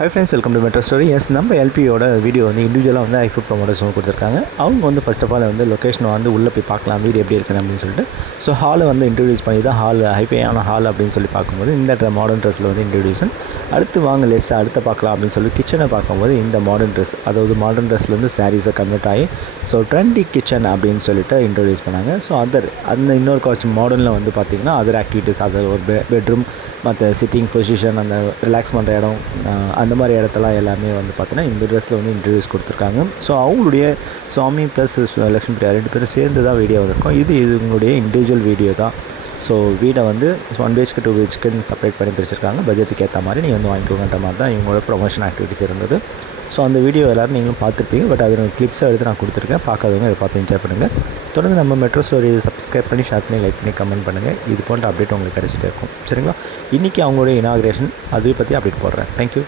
High friends, welcome to metro story. Yes, நம்ம எல்பியோட video வந்து இண்டிவிஜுவலாக வந்து ஐஃபுட் ப்ரொமோட்டர்ஸும் கொடுத்துருக்காங்க. அவங்க வந்து ஃபஸ்ட் ஆஃப் ஆல் வந்து லொக்கேஷனை வந்து உள்ளே போய் பார்க்கலாம், வீடு எப்படி இருக்குது அப்படின்னு சொல்லிட்டு. ஸோ ஹாலை வந்து இன்ட்ரடியூஸ் பண்ணி தான் ஹைஃபையான ஹால் அப்படின்னு சொல்லி பார்க்கும்போது இந்த மாடர்ன் ட்ரெஸ்ஸில் வந்து இன்ட்ரடியூஷன். அடுத்து வாங்க லெட்ஸ் அடுத்து பார்க்கலாம் அப்படின்னு சொல்லி கிச்சனை பார்க்கும்போது இந்த மாடர்ன் ட்ரெஸ், அதாவது மாடர்ன் ட்ரெஸ்லேருந்து சாரீஸை கன்வெர்ட் ஆகி ஸோ ட்ரெண்டி கிச்சன் அப்படின்னு சொல்லிட்டு இன்ட்ரடியூஸ் பண்ணாங்க. ஸோ அந்த இன்னொரு காஸ்ட் மாடர்னில் வந்து பார்த்திங்கன்னா அதர் ஆக்டிவிட்டீஸ், அது ஒரு பெட்ரூம், மற்ற சிட்டிங் பொசிஷன், அந்த ரிலாக்ஸ் பண்ணுற இடம், அந்த மாதிரி இடத்தெல்லாம் எல்லாமே வந்து பார்த்திங்கன்னா இந்த ட்ரெஸ்ஸில் வந்து இன்ட்ரடியூஸ் கொடுத்துருக்காங்க. ஸோ அவங்களுடைய சுவாமி ப்ளஸ் லக்ஷ்மி பிரியா 2 பேரும் சேர்ந்து தான் வீடியோ வந்திருக்கோம். இது உங்களுடைய இண்டிவிஜுவல் வீடியோ தான். ஸோ வீடை வந்து 1 BHK 2 BHKன்னு செப்பரேட் பண்ணி பிரிச்சிருக்காங்க. பட்ஜெட்டுக்கு ஏற்ற மாதிரி நீங்கள் வந்து வாங்கிக்கோங்கன்ற மாதிரி தான் இவங்களோட ப்ரொமோஷன் ஆக்டிவிட்டிஸ் இருந்தது. ஸோ அந்த வீடியோ எல்லோரும் நீங்களும் பார்த்துருப்பீங்க. பட் அதோட கிளிப்ஸை எடுத்து நான் கொடுத்துருக்கேன். பார்க்காதவங்க இதை பார்த்து என்ஜாய் பண்ணுங்கள். தொடர்ந்து நம்ம மெட்ரோ ஸ்டோரி சப்ஸ்கிரைப் பண்ணி, ஷேர் பண்ணி, லைக் பண்ணி, கமெண்ட் பண்ணுங்கள். இது போன்ற அப்டேட் உங்களுக்கு கிடச்சிட்டே இருக்கும். சரிங்களா? இன்றைக்கி அவங்களுடைய இனாக்ரேஷன் அதை பற்றி அப்டேட் போடுறேன். தேங்க்யூ.